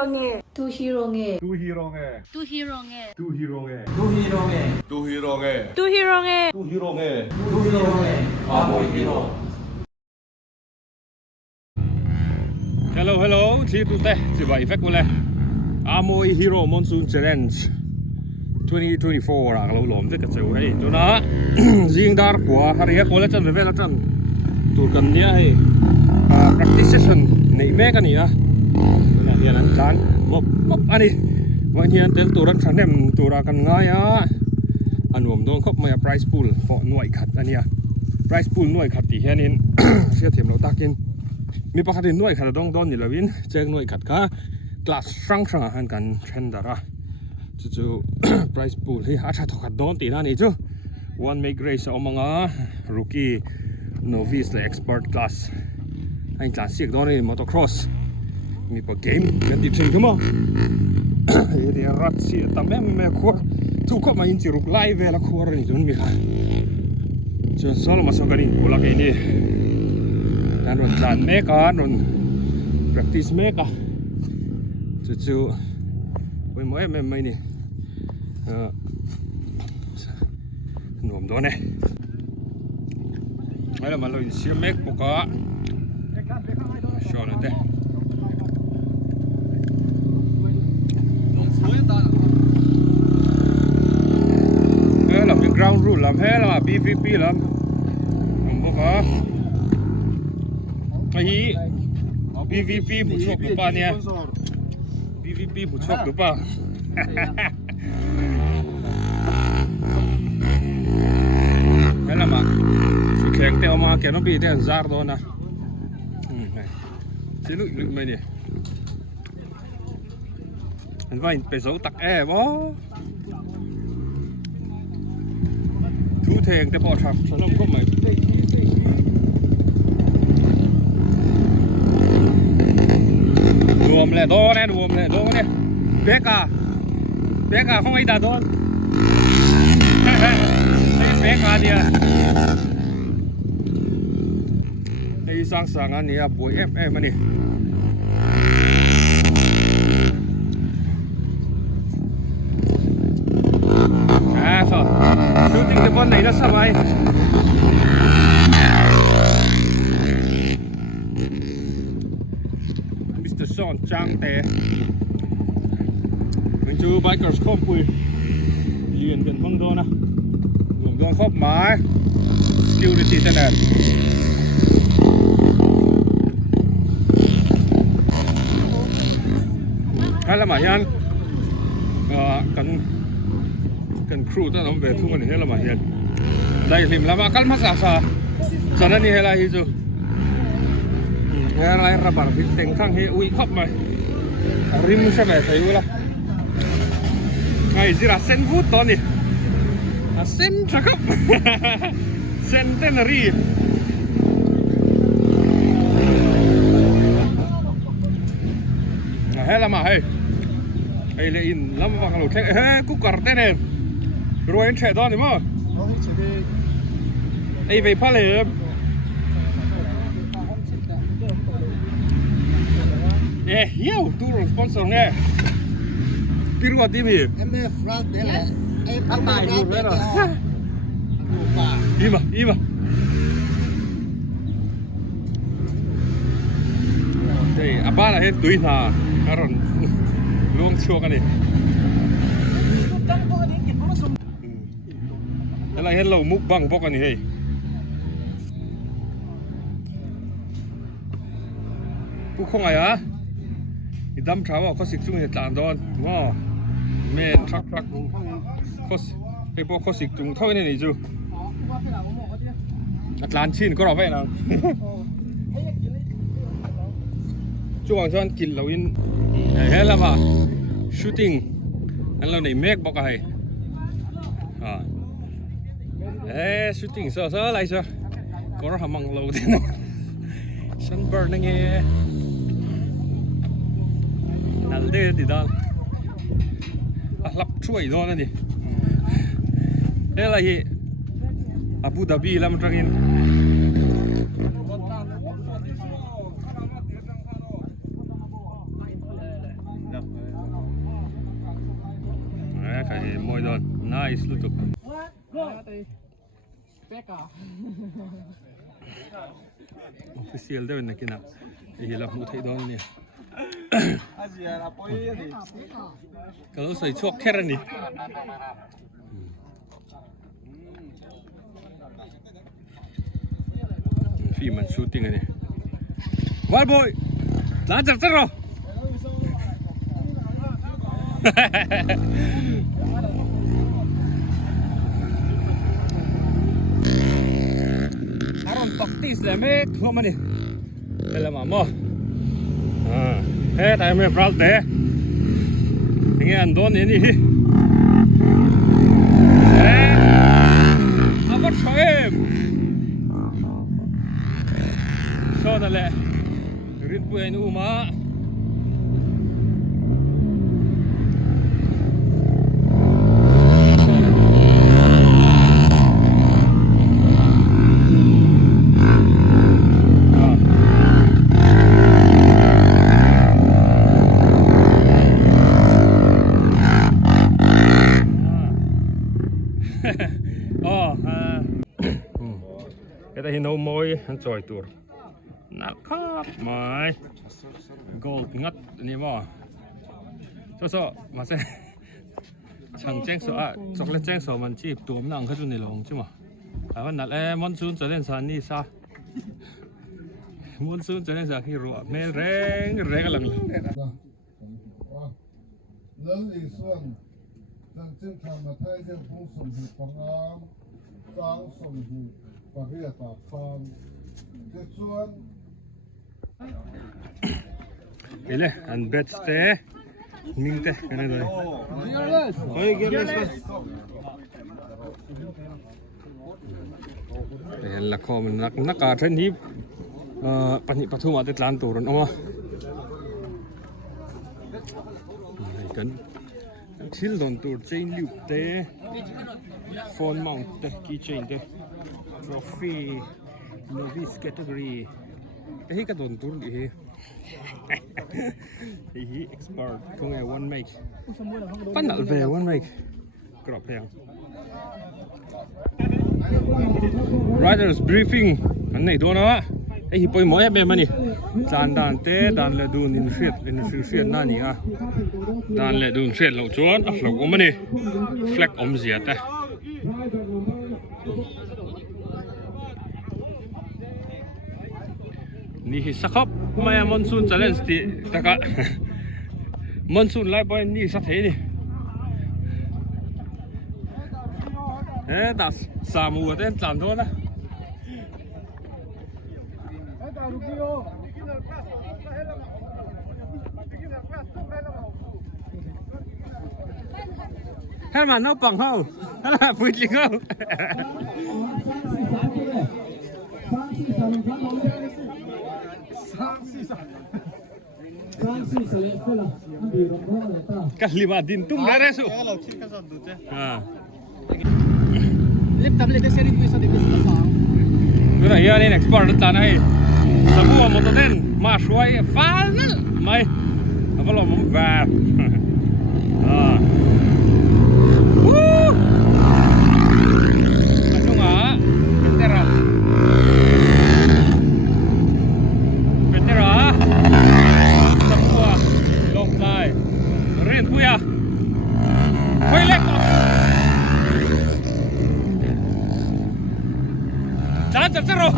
hero nge. Tu hero nge. Tu hero nge. Tu hero nge. Tu hero nge. Tu hero nge. Tu hero nge. Tu hero nge. Tu hero nge. Tu hero nge. Amoi hero. Hello, chị tụi tè, chị vậy phép của lẽ Amoi Hero Monsoon Challenge 2024 là lâu lộm với cái chỗ này tụi nó riêng dar của hari hết của lẽ chân về là chân tụi cần nhá hay practice session này mấy cái này á tụi nó hiện anh chán mop anh đi vậy hiện tới tụi nó chán em tụi nó cần ngay á anh uống đông khóc mấy prize pool for nuôi khát anh nhá prize pool nuôi khát thì hiện nên sẽ thêm lâu tác inมีปกติหน่วยขัดดองนี่ละวินเจอหน่วยขัดก็กลาสช่างหันกันเทรนดาระจู่ๆ price pool ที่อาจจะถกัดดองตีนั่นนี่จู่ one make race เอามังอ่ะ rookie novice และ expert class ให้คลาสสิกดองนี่ motocross มีปะเกมกันติดชิงขึ้นมาเดี๋ยวรัดเสียแต่แม่ไม่ขวดทุกคนมาอินจิรุกไล่เวลาขวดนี่จนมีค่ะจนสโลมาสกัดอินกูลักอินนี่การรนจานเมการน practice เมกะจู่ๆวันนี้ไม่นี่หนุ่มตัวเนี่ยไม่ละมันเราเสียเมกปกะชอบเลยเด้เราเป็น ground rule เราแพ้เรา PVP เราปกะไอ้ PVP ผู้ชกหรือเปล่าเนี่ย PVP ผู้ชกหรือเปล่าไม่ละมาสุดแข็งเตะออกมาแกน้องปีเตะซาร์โดนนะสิลุยไม่เนี่ยเห็นว่าไปสู้ตักแอบบ่ทูเทงแต่พอทักฉลองก็ไม่รวมเลยโดนเนี่ยรวมเลยโดนเนี่ยเบก้าของไอ้ดาโดนเบก้าเนี่ยไอ้สังอันนี้ป่วยมันนี่สอดูจริงแต่บอลไหนน่าสบายสอนจังแต่มันจูไบเกอร์สคอมปุยยืนกันห้องโดนนะหลวงโดนครอบหมายสกิลดิจิตอลเนี่ยนั่นละหมายยันกันครูตั้งแต่เวทุกวันนี้ละหมายยันได้หิมละมากันมาสานั่นนี่อะไรฮิจูอะไรระบาดพิษเต็งข้างเฮอุ้ยครอบไหมริมใช่ไหมใช่ไหมล่ะไอ้สิระเซนฟูดตอนนี้เซนสักครับเซนเทนรีเฮ้ยละมาเฮ้ยไอ้เลอินละมาฟังเราแค่เฮ้ยกุ๊กการ์เต้นเนี่ยรวยเฉยตอนนี้มั้งไอ้ไปพะเลยeu tu sponsor nge piru ati mi Eme front dele. Apa itu bero? Ima. Đây, apa là hết túi na, karon luang chua kan ni. Đây là hết lâu mukbang bok kan ni hey. Ku không ai à?ดำชาวเขาสิกซุ่มในจานดอนว่าแม่ทรักเขาไอ้พวกเขาสิกจุงเท่านี้นี่จูอัตลานชินก็รอไว้นะช่วงฉันกินเราอินเฮ้ยละมาชูตติ้งอันเราในเมฆบอกอะไรชูตติ้งเสืออะไรเสือก็รอทำมังเราที่นั่นฉันเบิร์นยังไงนั่นเด็ดดีดอนรับช่วยดอนนั่นดิเฮ้ยอะไรอาบูดาบีแล้วมันจังอิน nice lutuk official daw na kina ihilap mo tayo doon niya kalau saya cuak keren nih film shooting ini Wild boy lancar terus Aron taktis lemek lama nih dalam mama tayo may fralte ini andon ini apa soem so nale rin po yan uma kita hinaw mo'y ang choy tour nakap may gold ngat ini mo so masih chang cheng so chocolate cheng so man chi tuom nang ka chun ni long chi ma awan nal monsoon chalen sa ni sa monsoon chalen sa khi ro mel reng lang lần ý xuân dân chân thầm mà thay dân phong sùng hữu bằng ám giang sùng hữu và riêng tạp phan kết xuân ile and bed stay ming te kana doi oi geles la khom nak ka then hi pani pathuma te tlan tur an ama kan thil don tur chain liu te phone mount te keychain te trophy novice category te hi ka don tur hi hi expert không ai one make pan nal về one make crop hang riders briefing anh này đó nóไอ้หิปอยหมอยแบบมันนี่จานด่านเต้ด่านเลดูนินเฟียนนั่นนี่อ่ะด่านเลดูนเฟียนเราชวนเราก็มันนี่แฟลกอมเสียแต่นี่สักครับไม่มอนซูนจะเล่นสติตะกะมอนซูนไล่ไปนี่สักทีนี่แต่สามหัวเต้นจานโทษนะถ้ามันเอาปังเข้าถ้าฝืนจริงเข้ากันlima din tum resu Lip tablet kasi rin po isa dito sa pang. Kira yan in export tanah semua mototen maswai final mai apa lo mau ver aduh nggak betera semua long line ren puya koilek jalan terus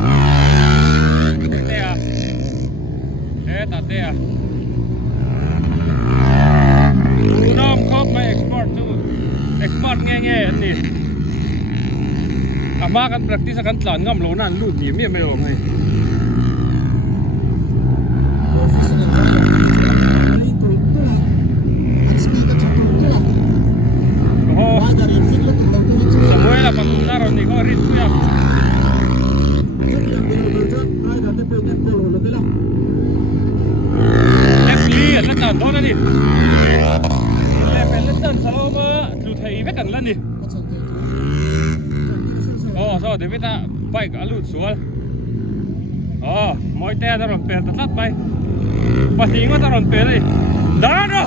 tate nom khop mai export tu export nge ni ama kan practice kan tlan ngam lo nan lut ni me lo ngai oh samuel apa kunaro ni ko rit tu ya let's dance thôi đi let's dance sao mà tụi thầy biết cần lên đi sao để biết ta bay cả lụt xuống mỗi te ta còn bèn ta thắt bay và tí quá ta còn bèn đi đó rồi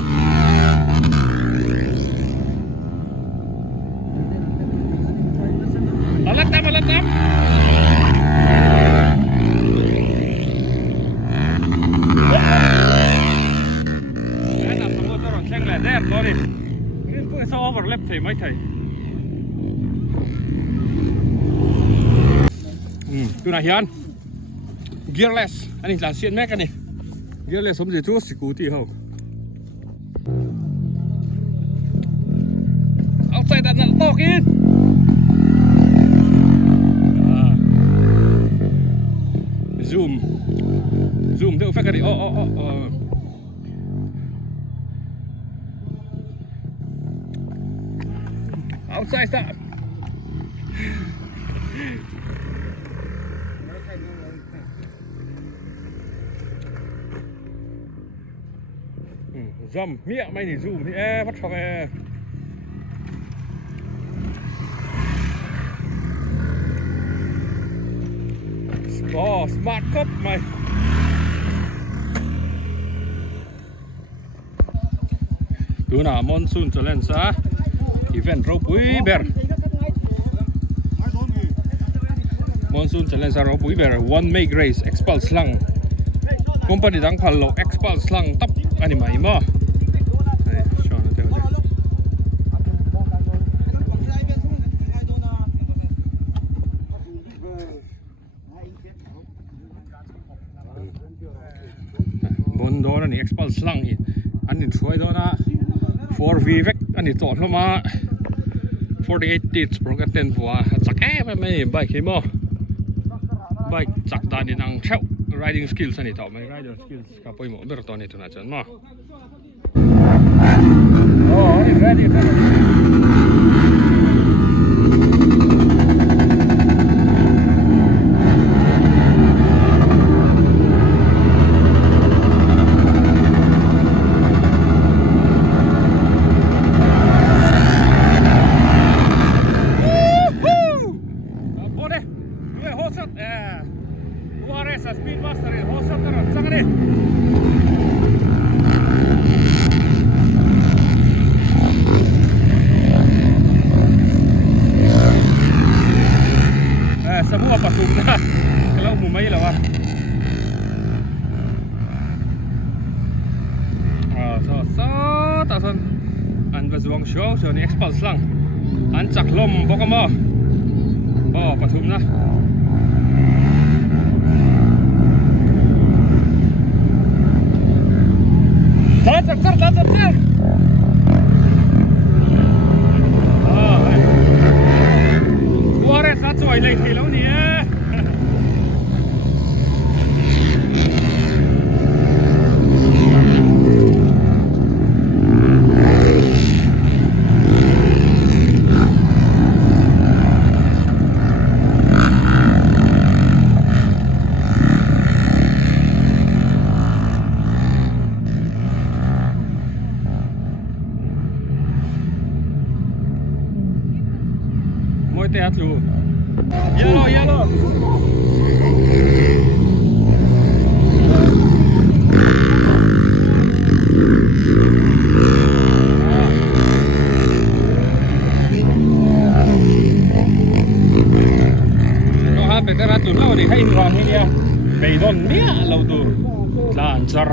tắm. Đấy là số tôi rồi xem lại đẹp đó đi. Cái bữa sau vào lép thầy mấy thầy. Tu này hiền. Gearless, anh ấy là xuyên mét cái này. Gearless không gì chút xí cú tí hầu. Outside that not talking. Zoom đỡ phải cái này. Outside stop. Zoom miệng mày thì zoom thì bắt phòng smart cop mày. Tu na monsoon challenge sa event ro pui ber. Monsoon challenge sa ro pui ber one make race expulse lang. Company dang phalo expulse lang tap ani mai mo. Đó là expulse lang hi anh đi chuối đó na 4V vec anh đi tọt lo mà 48 teeth program ten vua chắc mấy bike khi mà bike chắc ta đi năng theo riding skills anh đi tọt mấy rider skills cả bôi mỏ bớt tọt này tụi nó chân mà ready semua patung na kalau umumnya lah wah tak son an berjuang show so ni expulse lang an cak lom pokok mo patung na tar Rồi lên thì lâu nè. Mỗi tét luôn. Yellow. Nó ha phải cái tụi nó để hay rong hay nha. Bây giờ mía lâu tụi là char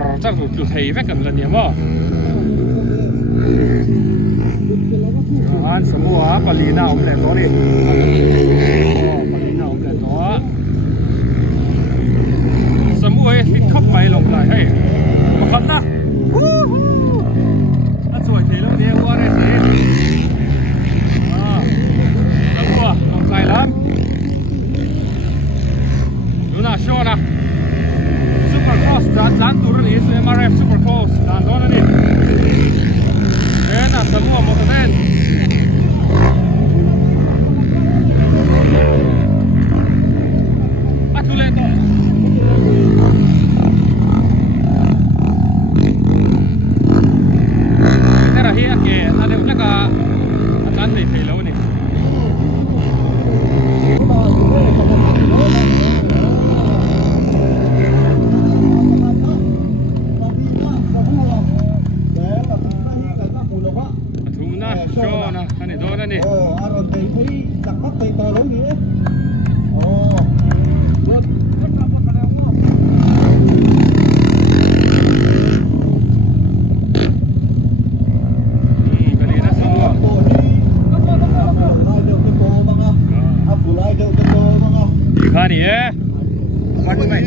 tụi thầy vét cầm lần nhiều mà. Anh semua Palina om lên đó đi. Palina om lên đó. Semua fit khắp máy lồng lại hay. Mà khăn đó. Anh soi thì lâu đi qua đây xí. Semua lồng dài lắm. Đúng là show nè. Supercross dán turun đi MRF Supercross dán đó đi. Thế là semua một cái tên. Kan ya, mana main?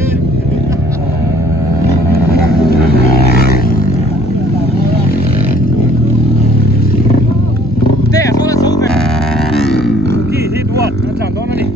Deh, soalnya soalnya. Oke, hit dua, nanti dona nih.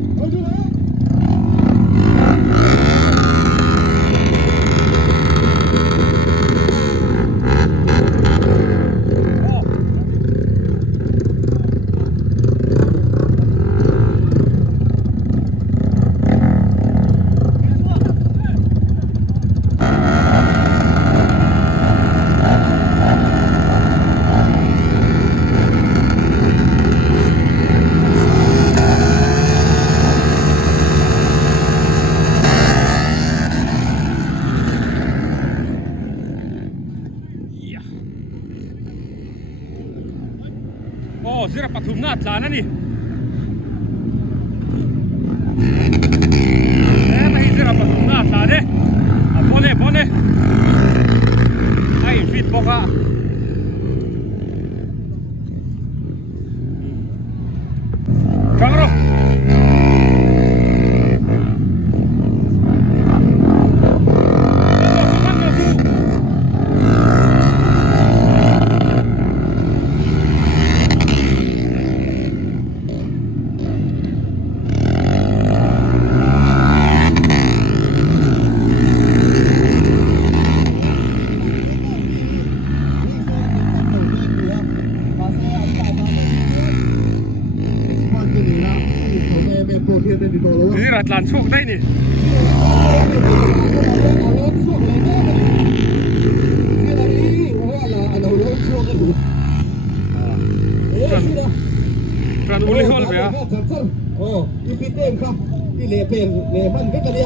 Oh, zira patum na tlana ni. Nahi zira patum na tlane. Bone, bone. Ay, fit boka. Kangro. Zira tlan chuk đây nè. Tlan uli hol về à? Oh, đi phi tên không? Đi lề bền, lề mân cái gì?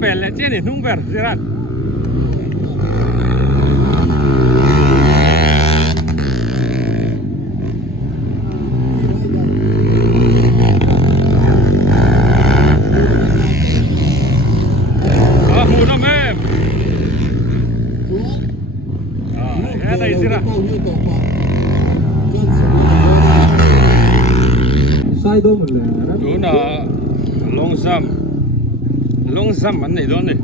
Pelle tiene number zirat. Ah, muna mem. Ah, ada zirat. Sai đâu một lần. Đó là long sam anh này đó này.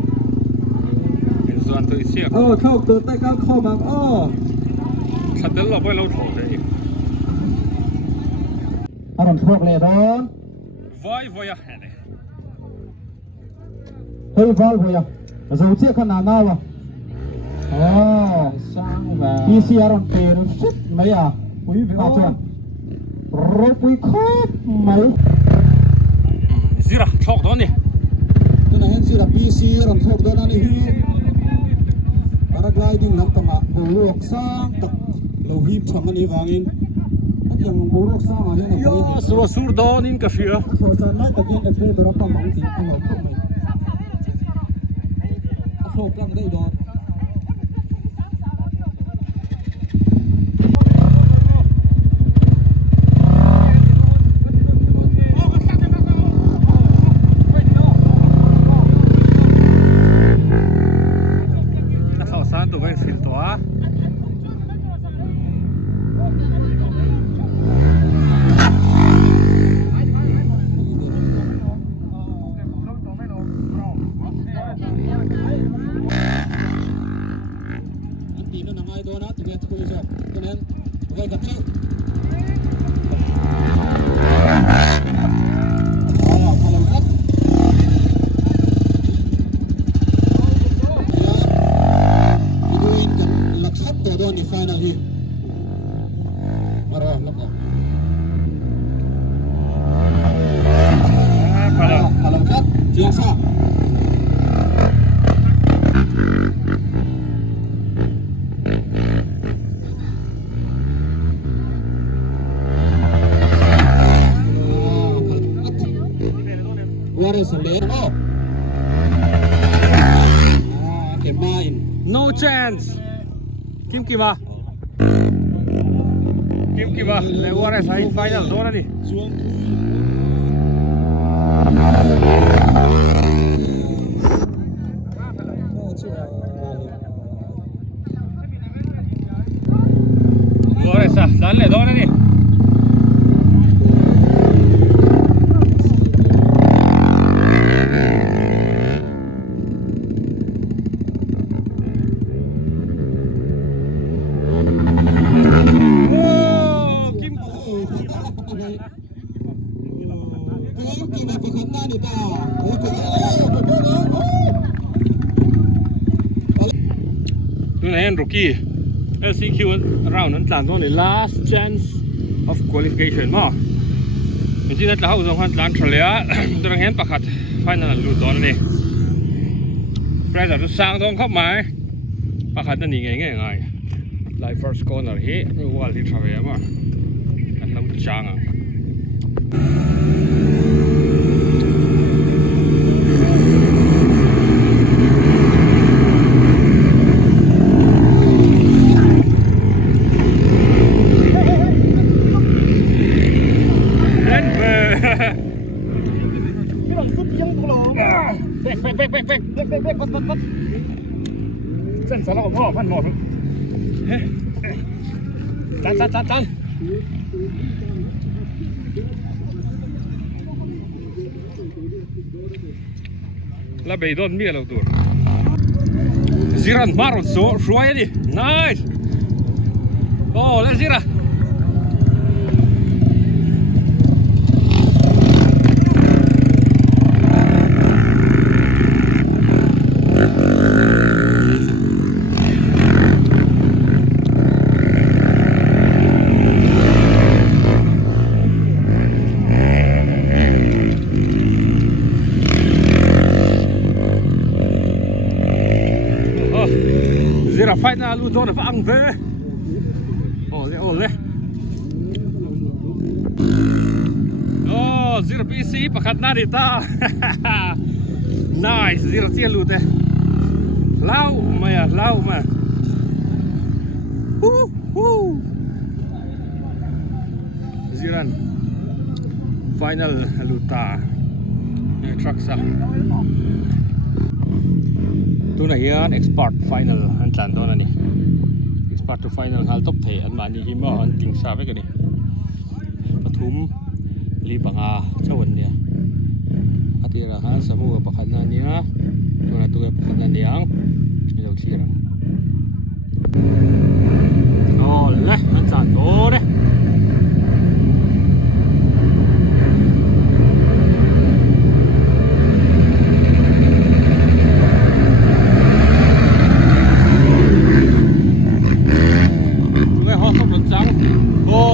Doan tôi xia. Thâu từ tay cao kho bằng Thật đến là bao lâu thầu đấy. Làm thuốc lệ đó. Vai à này. Hơi vai vậy à? Dầu chiếc khăn nào nào à? Sang và. PC làm tiền shit mấy à? Quý vị nào chưa? Rồi quý khóc mấy. Zira chọc đó nè. Nên là hiện giờ là PC làm thuốc đó này hi. Paragliding lang tama buruk sang tak lohip changan ni wangin. At yang buruk sang ahin na Ya, sur đó nín cà phê. so sa na ta gen efre do pa mang ti ang học mai. Học lang dai do. Tụi phiền toá. Anh tí nó nằm ai đó nó thì tôi rồi. Cho nên quay gặp chứ. Finally, marah nak. Kalau kat, biasa. chance Kim Kima le URS hay final đó đi URS dale đó đi rookie LCQ round nan tlan don last chance of qualification ma min at lau zong han tlan thalia dorang hen pakhat final lu don ni pressure tu sang dong khop mai pakhat na ni ngai lai first corner hi wal hi thawe ma an lau changa真是老婆饭老站la bei don mie lo tur Ziran marot so shoya di nice oh la Zira Zira final lu don fa ang ve ole oh Zira PC pakhat na dita nice Zira tia lu te lau ma Ziran final luta truck sang tu na hian expert final an tlan don ani expert to final hal top thei an mani hi ma an ting sa ve ka ni pathum li panga chawan nia atira ha samu pakhat na nia tu na tu pakhat na niang lo thira oh le an tlan do de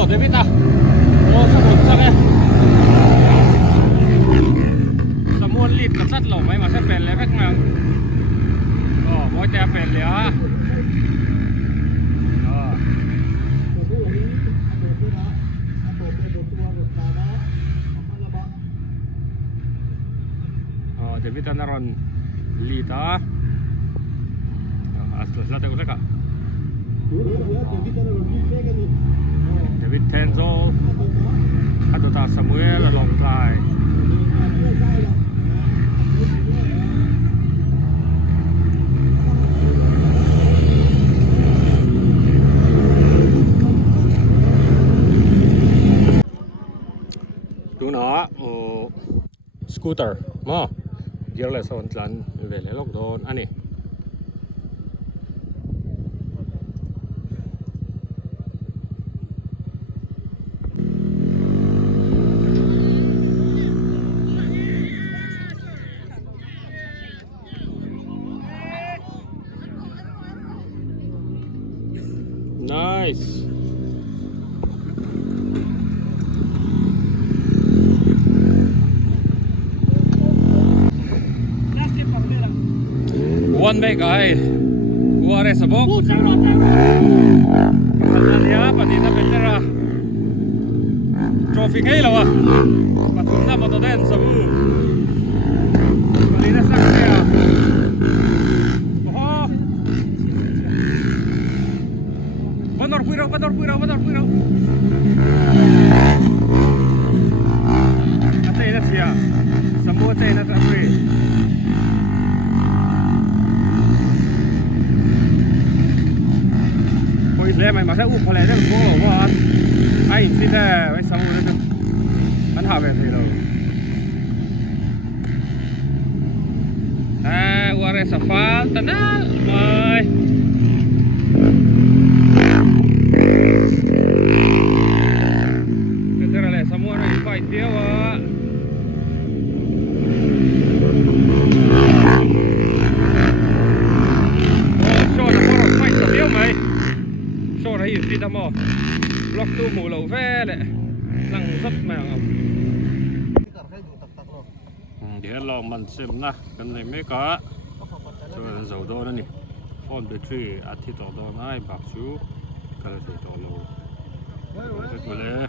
David ah, oh sabun sangat. Semua lead ketat loh, mai masa pelek mang. Oh, mau tiap pelek ya. Oh, David naron lead ah. Asal selatan aku cakap. David Tenzo atau tak Samuel along time. Tu nak scooter, mo, dia le son tlan vele lok don ani. Nice. One back ay. Kuwari sa bok. Pagkakaliya, pati na petera. Trophy kayo lawa. Patuna mo to din sa bu. Pali na sa kaya. Oh. motor pui đâu đây là gì à sambo đây là gì ôi lẽ mày mà sẽ úp vào lẽ đấy cũng lỗ quá anh xin đây với sambo đấy anh học về thì rồi à uare safal tanah mai kita leh semua nak fight dia wa show dah orang fight dia mai show dah hidup kita mau block tu mulu ve leh lang rất mà để lòng mình xem na cái này mấy có cho dầu đô nữa nè phone battery à thì tỏ đô này bạc chú cái này tỏ lô cái này